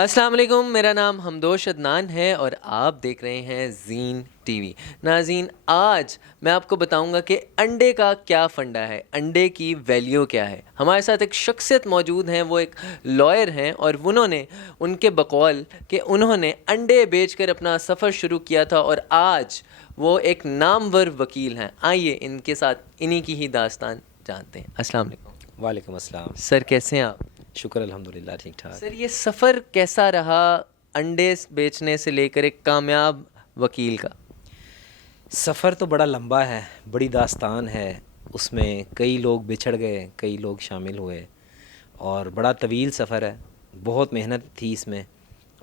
अस्सलाम वालेकुम, मेरा नाम हमदोश अदनान है और आप देख रहे हैं ज़ीन टीवी। नाज़रीन, आज मैं आपको बताऊंगा कि अंडे का क्या फ़ंडा है, अंडे की वैल्यू क्या है। हमारे साथ एक शख्सियत मौजूद हैं, वो एक लॉयर हैं और उन्होंने उनके बकौल कि उन्होंने अंडे बेचकर अपना सफ़र शुरू किया था और आज वो एक नामवर वकील हैं। आइए इनके साथ इन्हीं की ही दास्तान जानते हैं। अस्सलाम वालेकुम। वालेकुम अस्सलाम। सर, कैसे हैं आप? शुक्र अल्हम्दुलिल्लाह ठीक ठाक। सर, ये सफ़र कैसा रहा अंडे बेचने से लेकर एक कामयाब वकील का? सफ़र तो बड़ा लंबा है, बड़ी दास्तान है। उसमें कई लोग बिछड़ गए, कई लोग शामिल हुए और बड़ा तवील सफ़र है। बहुत मेहनत थी इसमें।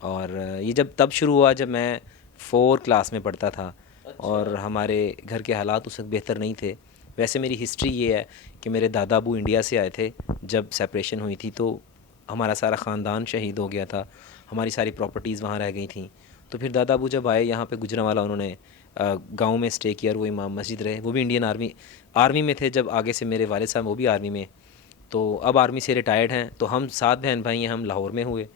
और ये जब तब शुरू हुआ जब मैं 4 क्लास में पढ़ता था। और हमारे घर के हालात उस वक्त बेहतर नहीं थे। वैसे मेरी हिस्ट्री ये है कि मेरे दादा अबू इंडिया से आए थे जब सेपरेशन हुई थी, तो हमारा सारा ख़ानदान शहीद हो गया था। हमारी सारी प्रॉपर्टीज़ वहाँ रह गई थी। तो फिर दादा अबू जब आए यहाँ पे गुजरांवाला, उन्होंने गांव में स्टे किया और वो इमाम मस्जिद रहे। वो भी इंडियन आर्मी में थे जब आगे से मेरे वालिद साहब वो भी आर्मी में। तो अब आर्मी से रिटायर्ड हैं। तो हम 7 बहन भाई हैं, हम लाहौर में हुए।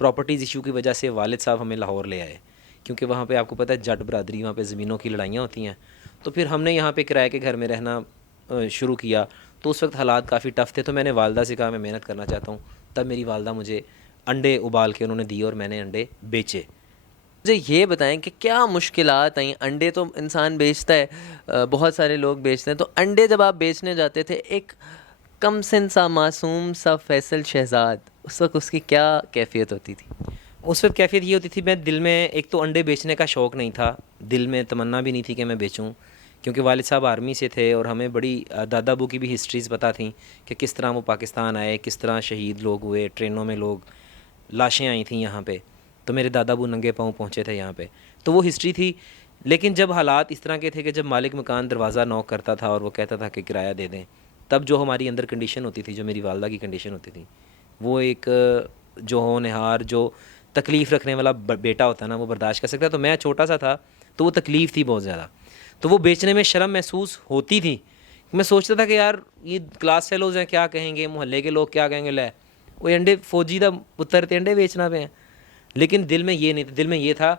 प्रॉपर्टीज़ इशू की वजह से वालिद साहब हमें लाहौर ले आए, क्योंकि वहाँ पे आपको पता है जट बरादरी, वहाँ पे ज़मीनों की लड़ाइयाँ होती हैं। तो फिर हमने यहाँ पे किराए के घर में रहना शुरू किया। तो उस वक्त हालात काफ़ी टफ़ थे। तो मैंने वालदा से कहा मैं मेहनत करना चाहता हूँ। तब मेरी वालदा मुझे अंडे उबाल के उन्होंने दिए और मैंने अंडे बेचे। मुझे ये बताएं कि क्या मुश्किलात आई? अंडे तो इंसान बेचता है, बहुत सारे लोग बेचते हैं, तो अंडे जब आप बेचने जाते थे, एक कम सिन सा मासूम सा फैसल शहजाद, उस वक्त उसकी क्या कैफियत होती थी? उस वक्त कैफियत ये होती थी, मैं दिल में एक तो अंडे बेचने का शौक़ नहीं था, दिल में तमन्ना भी नहीं थी कि मैं बेचूं, क्योंकि वालिद साहब आर्मी से थे और हमें बड़ी दादा अबू की भी हिस्ट्रीज़ पता थी कि किस तरह वो पाकिस्तान आए, किस तरह शहीद लोग हुए, ट्रेनों में लोग लाशें आई थी यहाँ पे। तो मेरे दादा अबू नंगे पाँव पहुँचे थे यहाँ पे, तो वो हिस्ट्री थी। लेकिन जब हालात इस तरह के थे कि जब मालिक मकान दरवाज़ा नॉक करता था और वो कहता था कि किराया दे दें, तब जो हमारी अंदर कंडीशन होती थी, जो मेरी वालदा की कंडीशन होती थी, वो एक जो होनहार, जो तकलीफ़ रखने वाला बेटा होता है ना, वो बर्दाश्त कर सकता है। तो मैं छोटा सा था, तो वो तकलीफ़ थी बहुत ज़्यादा। तो वो बेचने में शर्म महसूस होती थी। मैं सोचता था कि यार ये क्लास फेलोज़ हैं, क्या कहेंगे, मोहल्ले के लोग क्या कहेंगे, ले वो अंडे फौजी दा पुत्तर ते अंडे बेचना पे हैं। लेकिन दिल में ये नहीं था, दिल में ये था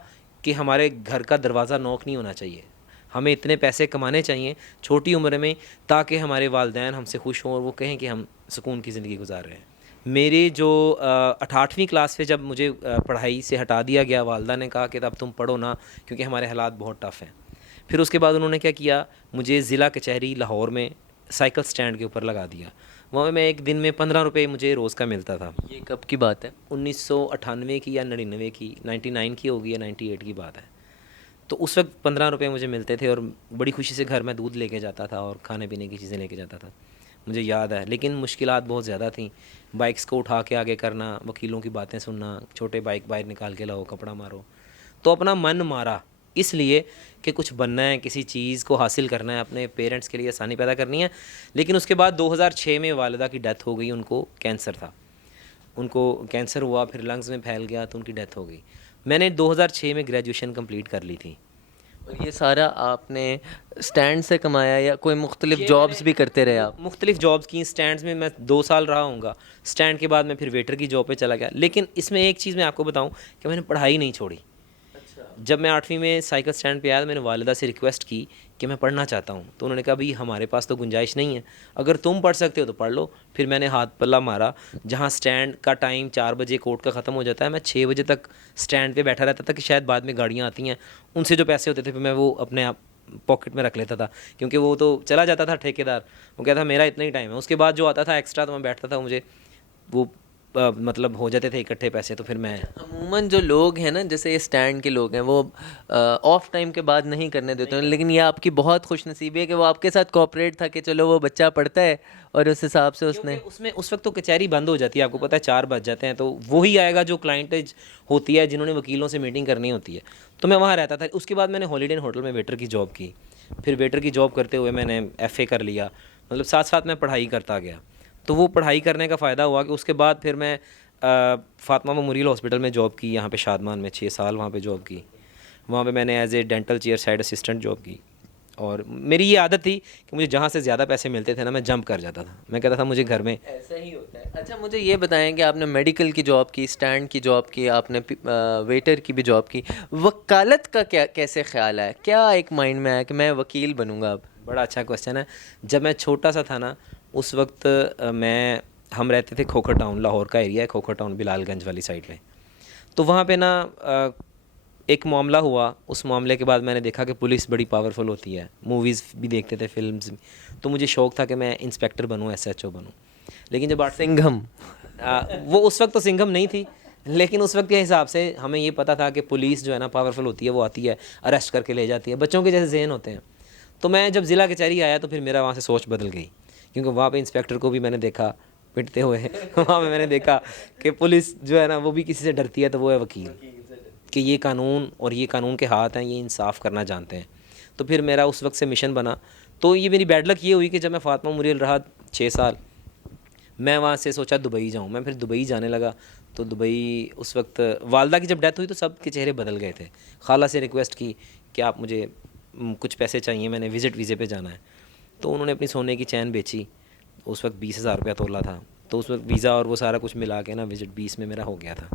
कि हमारे घर का दरवाज़ा नॉक नहीं होना चाहिए, हमें इतने पैसे कमाने चाहिए छोटी उम्र में, ताकि हमारे वालिदैन हमसे खुश हों और वो कहें कि हम सुकून की ज़िंदगी गुजार रहे हैं। मेरी जो 8वीं क्लास से जब मुझे पढ़ाई से हटा दिया गया, वालदा ने कहा कि अब तुम पढ़ो ना, क्योंकि हमारे हालात बहुत टफ़ हैं। फिर उसके बाद उन्होंने क्या किया, मुझे ज़िला कचहरी लाहौर में साइकिल स्टैंड के ऊपर लगा दिया। वहाँ मैं एक दिन में 15 रुपये मुझे रोज़ का मिलता था। ये कब की बात है? 1998 की या 99 की, 99 की होगी या 98 की बात है। तो उस वक्त 15 रुपये मुझे मिलते थे और बड़ी खुशी से घर में दूध लेके जाता था और खाने पीने की चीज़ें लेके जाता था, मुझे याद है। लेकिन मुश्किलात बहुत ज़्यादा थी। बाइक्स को उठा के आगे करना, वकीलों की बातें सुनना, छोटे बाइक बाहर निकाल के लाओ, कपड़ा मारो। तो अपना मन मारा इसलिए कि कुछ बनना है, किसी चीज़ को हासिल करना है, अपने पेरेंट्स के लिए आसानी पैदा करनी है। लेकिन उसके बाद 2006 में वालिदा की डेथ हो गई। उनको कैंसर था, उनको कैंसर हुआ, फिर लंग्स में फैल गया, तो उनकी डेथ हो गई। मैंने 2006 में ग्रेजुएशन कंप्लीट कर ली थी। और ये सारा आपने स्टैंड से कमाया या कोई मुख्तलिफ ये जॉब्स मैंने भी करते रहे आप? मुख्तलिफ जॉब्स की। स्टैंड्स में मैं 2 साल रहा हूँगा। स्टैंड के बाद मैं फिर वेटर की जॉब पे चला गया। लेकिन इसमें एक चीज़ मैं आपको बताऊँ कि मैंने पढ़ाई नहीं छोड़ी। जब मैं 8वीं में साइकिल स्टैंड पे आया तो मैंने वालिदा से रिक्वेस्ट की कि मैं पढ़ना चाहता हूँ। तो उन्होंने कहा भाई हमारे पास तो गुंजाइश नहीं है, अगर तुम पढ़ सकते हो तो पढ़ लो। फिर मैंने हाथ पल्ला मारा। जहाँ स्टैंड का टाइम 4 बजे कोर्ट का ख़त्म हो जाता है, मैं 6 बजे तक स्टैंड पे बैठा रहता था कि शायद बाद में गाड़ियाँ आती हैं, उनसे जो पैसे होते थे फिर मैं वो अपने आप पॉकेट में रख लेता था, क्योंकि वो तो चला जाता था ठेकेदार, वो कहता था मेरा इतना ही टाइम है। उसके बाद जो आता था एक्स्ट्रा तो मैं बैठता था, मुझे वो मतलब हो जाते थे इकट्ठे पैसे, तो फिर मैं। अमूमन जो लोग हैं ना, जैसे ये स्टैंड के लोग हैं, वो ऑफ टाइम के बाद नहीं करने देते हैं, लेकिन ये आपकी बहुत खुशनसीबी है कि वो आपके साथ कोऑपरेट था कि चलो वो बच्चा पढ़ता है और उस हिसाब से उसने। उसमें उस वक्त तो कचहरी बंद हो जाती है, आपको पता है 4 बज जाते हैं, तो वही आएगा जो क्लाइंटेज होती है, जिन्होंने वकीलों से मीटिंग करनी होती है। तो मैं वहाँ रहता था। उसके बाद मैंने हॉलीडे इन होटल में वेटर की जॉब की। फिर वेटर की जॉब करते हुए मैंने FA कर लिया, मतलब साथ साथ मैं पढ़ाई करता गया। तो वो पढ़ाई करने का फ़ायदा हुआ कि उसके बाद फिर मैं फ़ातिमा मेमोरियल हॉस्पिटल में जॉब की, यहाँ पे शादमान में 6 साल वहाँ पे जॉब की। वहाँ पे मैंने as a dental chair side assistant job की। और मेरी ये आदत थी कि मुझे जहाँ से ज़्यादा पैसे मिलते थे ना, मैं जंप कर जाता था। मैं कहता था मुझे घर में ऐसा ही होता है। अच्छा, मुझे ये बताएं कि आपने मेडिकल की जॉब की, स्टैंड की जॉब की, आपने वेटर की भी जॉब की, वकालत का क्या कैसे ख्याल है? क्या एक माइंड में आया कि मैं वकील बनूंगा अब? बड़ा अच्छा क्वेश्चन है। जब मैं छोटा सा था ना, उस वक्त हम रहते थे खोखर टाउन, लाहौर का एरिया है खोखर टाउन, बिलालगंज वाली साइड में। तो वहाँ पे ना एक मामला हुआ। उस मामले के बाद मैंने देखा कि पुलिस बड़ी पावरफुल होती है। मूवीज़ भी देखते थे, फिल्म्स भी। तो मुझे शौक़ था कि मैं इंस्पेक्टर बनूँ, SHO बनूँ। लेकिन जब सिंघम। वो उस वक्त तो सिंघम नहीं थी, लेकिन उस वक्त के हिसाब से हमें ये पता था कि पुलिस जो है ना पावरफुल होती है, वो आती है अरेस्ट करके ले जाती है, बच्चों के जैसे जहन होते हैं। तो मैं जब ज़िला कचहरी आया तो फिर मेरा वहाँ से सोच बदल गई, क्योंकि वहाँ पे इंस्पेक्टर को भी मैंने देखा पिटते हुए वहाँ पे मैंने देखा कि पुलिस जो है ना वो भी किसी से डरती है, तो वो है वकील, कि ये कानून और ये कानून के हाथ हैं, ये इंसाफ करना जानते हैं। तो फिर मेरा उस वक्त से मिशन बना। तो ये मेरी बैड लक ये हुई कि जब मैं फातिमा मुरियल रहा 6 साल, मैं वहाँ से सोचा दुबई जाऊँ। मैं फिर दुबई जाने लगा। तो दुबई उस वक्त वालदा की जब डेथ हुई तो सब के चेहरे बदल गए थे। खाला से रिक्वेस्ट की कि आप मुझे कुछ पैसे चाहिए, मैंने विज़िट वीज़े पे जाना है। तो उन्होंने अपनी सोने की चैन बेची। उस वक्त 20,000 रुपया तोला था। तो उस वक्त वीज़ा और वो सारा कुछ मिला के ना विज़िट 20 में मेरा हो गया था।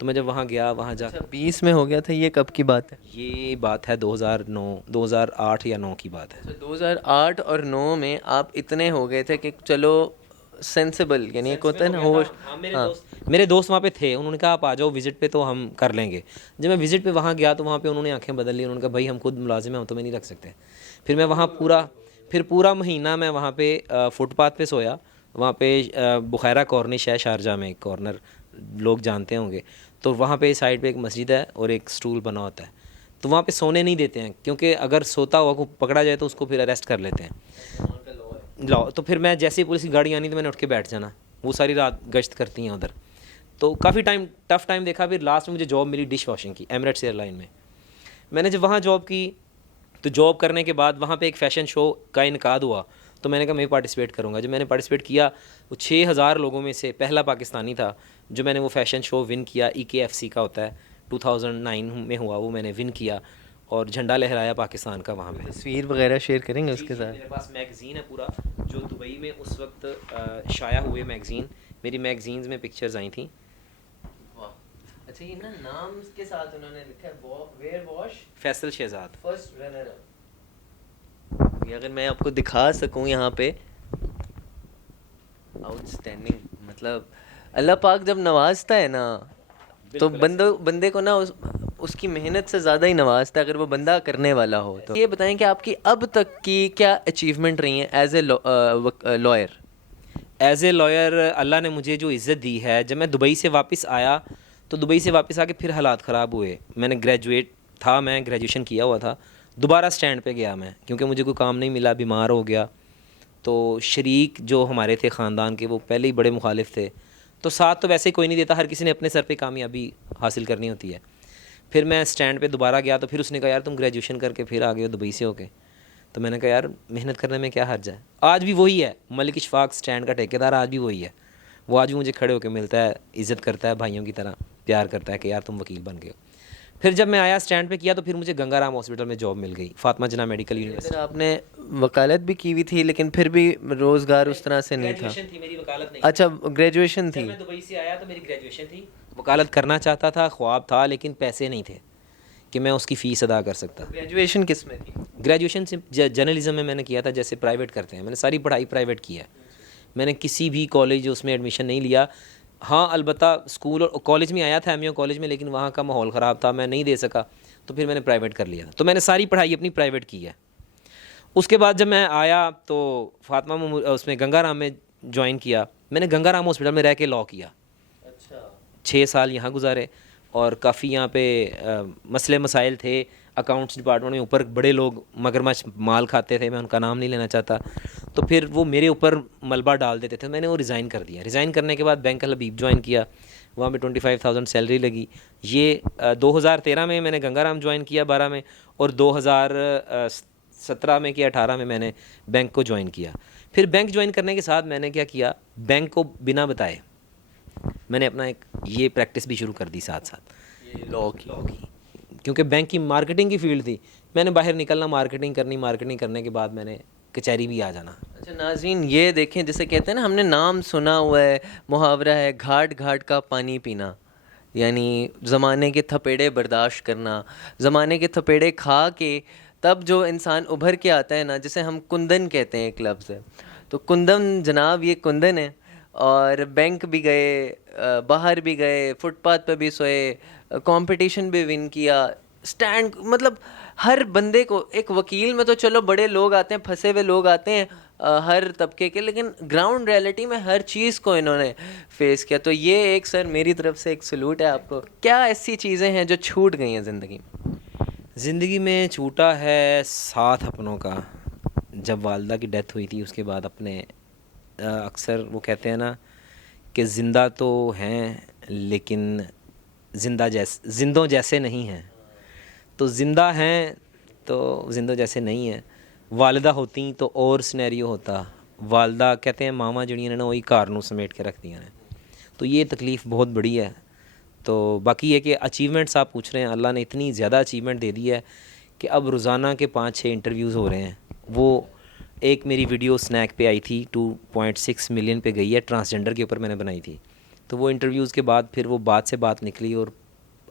तो मैं जब वहाँ गया, वहाँ जा 20 में हो गया था? ये कब की बात है? ये बात है 2009 2008 या 9 की बात है। अच्छा, 2008 और 9 में आप इतने हो गए थे कि चलो सेंसिबल, यानी एक होता है ना होश। हाँ, मेरे दोस्त वहाँ पे थे। उन्होंने कहा आप आ जाओ विज़िट पे तो हम कर लेंगे। जब मैं विज़िट पे वहाँ गया तो वहाँ पे उन्होंने आंखें बदल ली। उन्होंने कहा भाई हम खुद मुलाजिम हैं, हम तुम्हें नहीं रख सकते। फिर मैं वहाँ पूरा महीना मैं वहाँ पे फुटपाथ पे सोया। वहाँ पे बुखैरा कॉर्निश है शारजाह में, एक कॉर्नर लोग जानते होंगे। तो वहाँ पे साइड पे एक मस्जिद है और एक स्टूल बना होता है। तो वहाँ पे सोने नहीं देते हैं, क्योंकि अगर सोता हुआ को पकड़ा जाए तो उसको फिर अरेस्ट कर लेते हैं। लाओ, तो फिर मैं जैसे ही पुलिस की गाड़ी आनी तो मैंने उठ के बैठ जाना। वो सारी रात गश्त करती हैं उधर। तो काफ़ी टफ़ टाइम देखा। फिर लास्ट में मुझे जॉब मिली डिश वॉशिंग की, एमिरेट्स एयरलाइन में। मैंने जब वहाँ जॉब की तो जॉब करने के बाद वहाँ पे एक फ़ैशन शो का इनकाद हुआ। तो मैंने कहा मैं पार्टिसिपेट करूँगा। जब मैंने पार्टिसिपेट किया, वो 6,000 लोगों में से पहला पाकिस्तानी था जो मैंने वो फ़ैशन शो विन किया। EKFC का होता है, 2009 में हुआ, वो मैंने विन किया और झंडा लहराया पाकिस्तान का वहाँ पे। तस्वीर वगैरह शेयर करेंगे उसके साथ? मेरे पास मैगज़ीन है पूरा, जो दुबई में उस वक्त शाया हुए मैगज़ीन। मेरी मैगज़ीन्स में पिक्चर्स आई थी। वाह, अच्छा, ये ना नाम के साथ उन्होंने लिखा है वेयर वॉश Faisal Shahzad, first runner up. ये अगर मैं आपको दिखा सकूं यहाँ पे, आउटस्टैंडिंग। मतलब अल्लाह पाक जब नवाजता है ना तो बंदे को ना उसकी मेहनत से ज़्यादा ही नवाजता है, अगर वो बंदा करने वाला हो तो। ये बताएं कि आपकी अब तक की क्या अचीवमेंट रही हैं as a lawyer? As a lawyer अल्लाह ने मुझे जो इज़्ज़त दी है, जब मैं दुबई से वापस आया तो दुबई से वापस आके फिर हालात ख़राब हुए। मैंने ग्रेजुएट था, मैं ग्रेजुएशन किया हुआ था। दोबारा स्टैंड पे गया मैं, क्योंकि मुझे कोई काम नहीं मिला, बीमार हो गया। तो शरीक जो हमारे थे ख़ानदान के, वो पहले ही बड़े मुखालिफ थे। तो साथ तो वैसे ही कोई नहीं देता, हर किसी ने अपने सर पे कामयाबी हासिल करनी होती है। फिर मैं स्टैंड पे दोबारा गया तो फिर उसने कहा यार तुम ग्रेजुएशन करके फिर आ गए हो दुबई से होके। तो मैंने कहा यार मेहनत करने में क्या हर्ज है। आज भी वही है मलिक इशफाक स्टैंड का ठेकेदार, आज भी वही है। वो आज भी मुझे खड़े होकर मिलता है, इज़्ज़त करता है, भाइयों की तरह प्यार करता है कि यार तुम वकील बन गए हो। फिर जब मैं आया स्टैंड पे किया तो फिर मुझे गंगाराम हॉस्पिटल में जॉब मिल गई, फातिमा जिन्ना मेडिकल यूनिवर्सिटी। आपने वकालत भी की हुई थी लेकिन फिर भी रोज़गार उस तरह से नहीं था? ग्रेजुएशन थी मेरी, वकालत नहीं। अच्छा, ग्रेजुएशन थी। जब मैं दुबई से आया तो मेरी ग्रेजुएशन थी। वकालत करना चाहता था, ख्वाब था, लेकिन पैसे नहीं थे कि मैं उसकी फ़ीस अदा कर सकता। ग्रेजुएशन किस में थी? ग्रेजुएशन से जर्नलिज्म में मैंने किया था, जैसे प्राइवेट करते हैं। मैंने सारी पढ़ाई प्राइवेट की है। मैंने किसी भी कॉलेज उसमें एडमिशन नहीं लिया। हाँ, अलबत्ता स्कूल और कॉलेज में आया था, MEO कॉलेज में, लेकिन वहाँ का माहौल ख़राब था, मैं नहीं दे सका। तो फिर मैंने प्राइवेट कर लिया। तो मैंने सारी पढ़ाई अपनी प्राइवेट की है। उसके बाद जब मैं आया तो फातिमा उसमें गंगाराम में ज्वाइन किया। मैंने गंगाराम हॉस्पिटल में रह के लॉ किया। अच्छा, 6 साल यहाँ गुजारे और काफ़ी यहाँ पे मसले मसाइल थे। अकाउंट्स डिपार्टमेंट में ऊपर बड़े लोग मगरमच्छ माल खाते थे, मैं उनका नाम नहीं लेना चाहता। तो फिर वो मेरे ऊपर मलबा डाल देते थे। मैंने वो रिज़ाइन कर दिया। रिज़ाइन करने के बाद बैंक अल हबीब ज्वाइन किया। वहाँ पे 25,000 सैलरी लगी। ये 2013 में मैंने गंगाराम ज्वाइन किया 12 में, और 2017 में कि 18 में मैंने बैंक को ज्वाइन किया। फिर बैंक ज्वाइन करने के साथ मैंने क्या किया, बैंक को बिना बताए मैंने अपना एक ये प्रैक्टिस भी शुरू कर दी साथ साथ, ये लॉ की। क्योंकि बैंक की मार्केटिंग की फील्ड थी, मैंने बाहर निकलना, मार्केटिंग करनी, मार्केटिंग करने के बाद मैंने कचहरी भी आ जाना। अच्छा नाज़रीन, ये देखें, जैसे कहते हैं ना, हमने नाम सुना हुआ है, मुहावरा है, घाट घाट का पानी पीना, यानी ज़माने के थपेड़े बर्दाश्त करना, ज़माने के थपेड़े खा के तब जो इंसान उभर के आता है ना, जिसे हम कुंदन कहते हैं, एक लफ्ज़ है, तो कुंदन जनाब, ये कुंदन है। और बैंक भी गए, बाहर भी गए, फुटपाथ पे भी सोए, कंपटीशन भी विन किया, स्टैंड, मतलब हर बंदे को, एक वकील में तो चलो बड़े लोग आते हैं, फंसे हुए लोग आते हैं हर तबके के, लेकिन ग्राउंड रियलिटी में हर चीज़ को इन्होंने फेस किया। तो ये एक सर मेरी तरफ से एक सलूट है आपको। क्या ऐसी चीज़ें हैं जो छूट गई हैं ज़िंदगी में? ज़िंदगी में छूटा है साथ अपनों का। जब वालदा की डेथ हुई थी उसके बाद अपने अक्सर वो कहते हैं ना कि ज़िंदा तो हैं लेकिन जिंदों जैसे नहीं हैं। तो ज़िंदा हैं तो जिंदों जैसे नहीं हैं। वालदा होती तो और सिनेरियो होता। वालदा कहते हैं मामा जड़ियां ने ना वही घर नूं समेट के रख दिया ने। तो ये तकलीफ़ बहुत बड़ी है। तो बाकी ये कि अचीवमेंट्स आप पूछ रहे हैं, अल्लाह ने इतनी ज़्यादा अचीवमेंट दे दी है कि अब रोज़ाना के 5-6 इंटरव्यूज़ हो रहे हैं। वो एक मेरी वीडियो स्नैक पे आई थी, 2.6 मिलियन पे गई है, ट्रांसजेंडर के ऊपर मैंने बनाई थी। तो वो इंटरव्यूज़ के बाद फिर वो बात से बात निकली और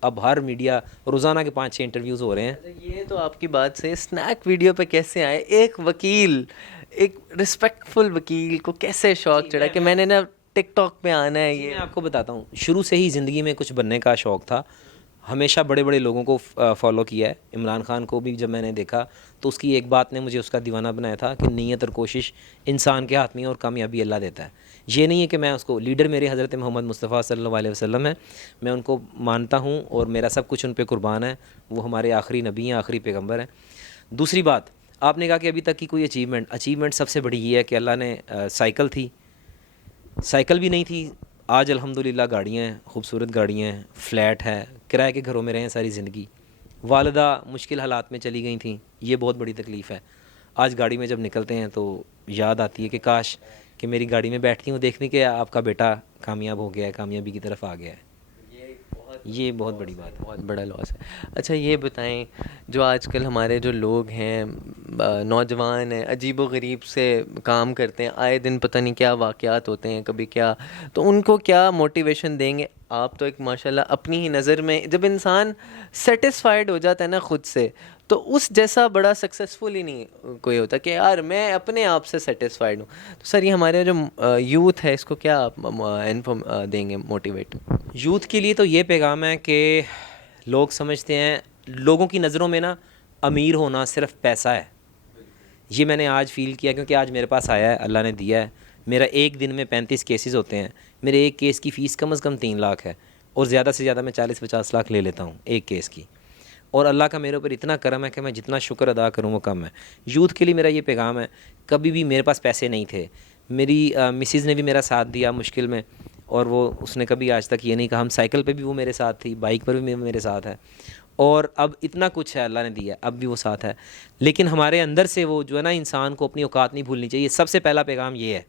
अब हर मीडिया रोज़ाना के 5-6 इंटरव्यूज़ हो रहे हैं। अच्छा, ये तो आपकी बात से स्नैक वीडियो पे कैसे आए? एक वकील, एक रिस्पेक्टफुल वकील को कैसे शौक चढ़ा कि मैंने ना टिकटॉक पे आना है? मैं ये आपको बताता हूँ, शुरू से ही ज़िंदगी में कुछ बनने का शौक़ था। हमेशा बड़े बड़े लोगों को फॉलो किया है। इमरान खान को भी जब मैंने देखा तो उसकी एक बात ने मुझे उसका दीवाना बनाया था कि नीयत और कोशिश इंसान के हाथ में है और कामयाबी अल्लाह देता है। ये नहीं है कि मैं उसको, लीडर मेरे हज़रत मोहम्मद मुस्तफ़ा सल्लल्लाहु अलैहि वसल्लम है, मैं उनको मानता हूँ और मेरा सब कुछ उन पर कुर्बान है। वो हमारे आखिरी नबी हैं, आखिरी पैगम्बर हैं। दूसरी बात, आपने कहा कि अभी तक की कोई अचीवमेंट सबसे बड़ी ये है कि अल्लाह ने साइकिल थी, साइकिल भी नहीं थी, आज अल्हम्दुलिल्लाह गाड़ियाँ हैं, खूबसूरत गाड़ियाँ हैं, फ्लैट है, किराए के घरों में रहे हैं सारी ज़िंदगी। वालिदा मुश्किल हालात में चली गई थीं, ये बहुत बड़ी तकलीफ़ है। आज गाड़ी में जब निकलते हैं तो याद आती है कि काश कि मेरी गाड़ी में बैठती हूँ, देखने के आपका बेटा कामयाब हो गया है, कामयाबी की तरफ आ गया है। ये बहुत बड़ी बात है, बहुत बड़ा लॉस है। अच्छा ये बताएं, जो आजकल हमारे जो लोग हैं, नौजवान हैं, अजीबो-गरीब से काम करते हैं, आए दिन पता नहीं क्या वाक़यात होते हैं, कभी क्या, तो उनको क्या मोटिवेशन देंगे आप? तो एक माशाल्लाह अपनी ही नज़र में जब इंसान सेटिस्फाइड हो जाता है ना खुद से, तो उस जैसा बड़ा सक्सेसफुल ही नहीं कोई होता कि यार मैं अपने आप से सेटिस्फाइड हूँ। तो सर ये हमारे जो यूथ है, इसको क्या आप देंगे मोटिवेट? यूथ के लिए तो ये पैगाम है कि लोग समझते हैं, लोगों की नज़रों में ना अमीर होना सिर्फ पैसा है। ये मैंने आज फ़ील किया क्योंकि आज मेरे पास आया है, अल्लाह ने दिया है। मेरा एक दिन में 35 केसेस होते हैं। मेरे एक केस की फ़ीस कम से कम 3 लाख है और ज़्यादा से ज़्यादा मैं 40-50 लाख ले लेता हूँ एक केस की। और अल्लाह का मेरे ऊपर इतना करम है कि मैं जितना शुक्र अदा करूँ वो कम है। यूथ के लिए मेरा ये पैगाम है, कभी भी मेरे पास पैसे नहीं थे, मेरी मिसेज़ ने भी मेरा साथ दिया मुश्किल में, और वो उसने कभी आज तक ये नहीं कहा, हम साइकिल पे भी वो मेरे साथ थी, बाइक पर भी मेरे साथ है, और अब इतना कुछ है अल्लाह ने दिया, अब भी वो साथ है। लेकिन हमारे अंदर से वो जो है ना, इंसान को अपनी औकात नहीं भूलनी चाहिए। सबसे पहला पैगाम ये है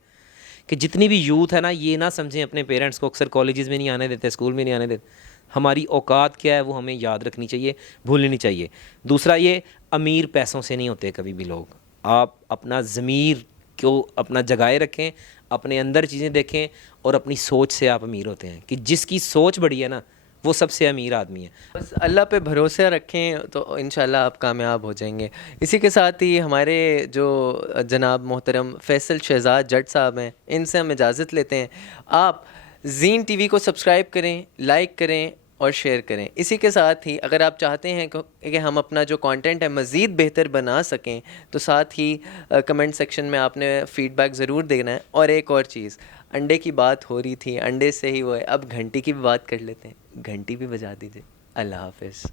कि जितनी भी यूथ है ना, ये ना समझें अपने पेरेंट्स को अक्सर कॉलेजेस में नहीं आने देते, स्कूल में नहीं आने देते। हमारी औकात क्या है वो हमें याद रखनी चाहिए, भूलनी नहीं चाहिए। दूसरा ये, अमीर पैसों से नहीं होते कभी भी लोग। आप अपना ज़मीर को अपना जगाए रखें, अपने अंदर चीज़ें देखें, और अपनी सोच से आप अमीर होते हैं। कि जिसकी सोच बड़ी है ना, वो सबसे अमीर आदमी है। बस अल्लाह पे भरोसा रखें तो इंशाल्लाह आप कामयाब हो जाएंगे। इसी के साथ ही हमारे जो जनाब मोहतरम फैसल शहजाद जट साहब हैं, इनसे हम इजाज़त लेते हैं। आप ज़ीन टीवी को सब्सक्राइब करें, लाइक करें और शेयर करें। इसी के साथ ही अगर आप चाहते हैं कि हम अपना जो कंटेंट है मज़ीद बेहतर बना सकें, तो साथ ही कमेंट सेक्शन में आपने फ़ीडबैक ज़रूर देना है। और एक और चीज़, अंडे की बात हो रही थी, अंडे से ही वो है, अब घंटी की भी बात कर लेते हैं, घंटी भी बजा दीजिए। अल्लाह हाफ़िज़।